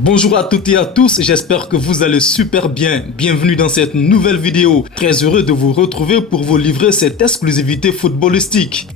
Bonjour à toutes et à tous, j'espère que vous allez super bien. Bienvenue dans cette nouvelle vidéo. Très heureux de vous retrouver pour vous livrer cette exclusivité footballistique.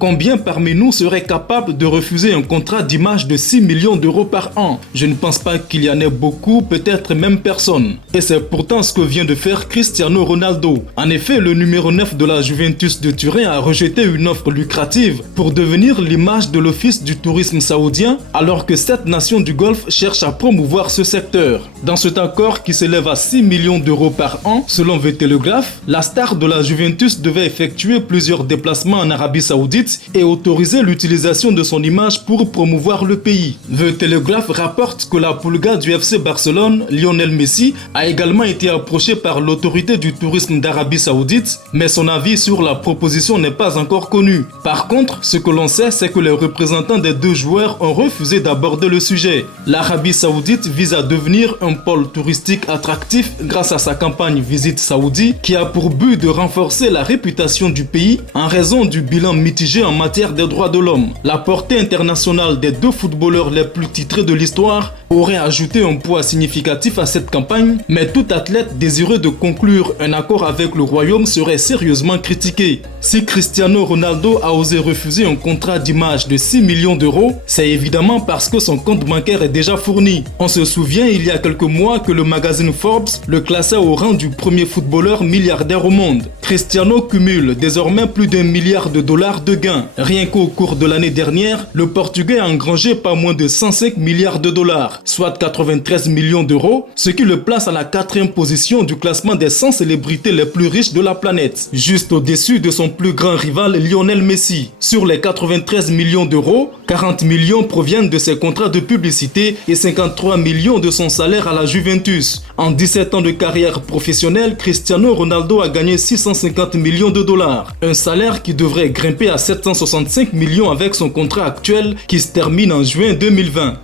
Combien parmi nous seraient capables de refuser un contrat d'image de 6 millions d'euros par an? Je ne pense pas qu'il y en ait beaucoup, peut-être même personne. Et c'est pourtant ce que vient de faire Cristiano Ronaldo. En effet, le numéro 9 de la Juventus de Turin a rejeté une offre lucrative pour devenir l'image de l'Office du tourisme saoudien, alors que 7 nations du Golfe cherchent à promouvoir ce secteur. Dans cet accord qui s'élève à 6 millions d'euros par an, selon The Telegraph, la star de la Juventus devait effectuer plusieurs déplacements en Arabie Saoudite et autoriser l'utilisation de son image pour promouvoir le pays. The Telegraph rapporte que la Pulga du FC Barcelone, Lionel Messi, a également été approché par l'autorité du tourisme d'Arabie Saoudite, mais son avis sur la proposition n'est pas encore connu. Par contre, ce que l'on sait, c'est que les représentants des deux joueurs ont refusé d'aborder le sujet. L'Arabie Saoudite vise à devenir un pôle touristique attractif grâce à sa campagne Visite Saoudi, qui a pour but de renforcer la réputation du pays en raison du bilan mitigé en matière des droits de l'homme. La portée internationale des deux footballeurs les plus titrés de l'histoire aurait ajouté un poids significatif à cette campagne, mais tout athlète désireux de conclure un accord avec le royaume serait sérieusement critiqué. Si Cristiano Ronaldo a osé refuser un contrat d'image de 6 millions d'euros, c'est évidemment parce que son compte bancaire est déjà fourni. On se souvient il y a quelques mois que le magazine Forbes le classait au rang du premier footballeur milliardaire au monde. Cristiano cumule désormais plus d'1 milliard de dollars de gains. Rien qu'au cours de l'année dernière, le Portugais a engrangé pas moins de 105 milliards de dollars, soit 93 millions d'euros, ce qui le place à la 4e position du classement des 100 célébrités les plus riches de la planète, juste au-dessus de son plus grand rival Lionel Messi. Sur les 93 millions d'euros, 40 millions proviennent de ses contrats de publicité et 53 millions de son salaire à la Juventus. En 17 ans de carrière professionnelle, Cristiano Ronaldo a gagné 650 millions de dollars, un salaire qui devrait grimper à 765 millions avec son contrat actuel qui se termine en juin 2020.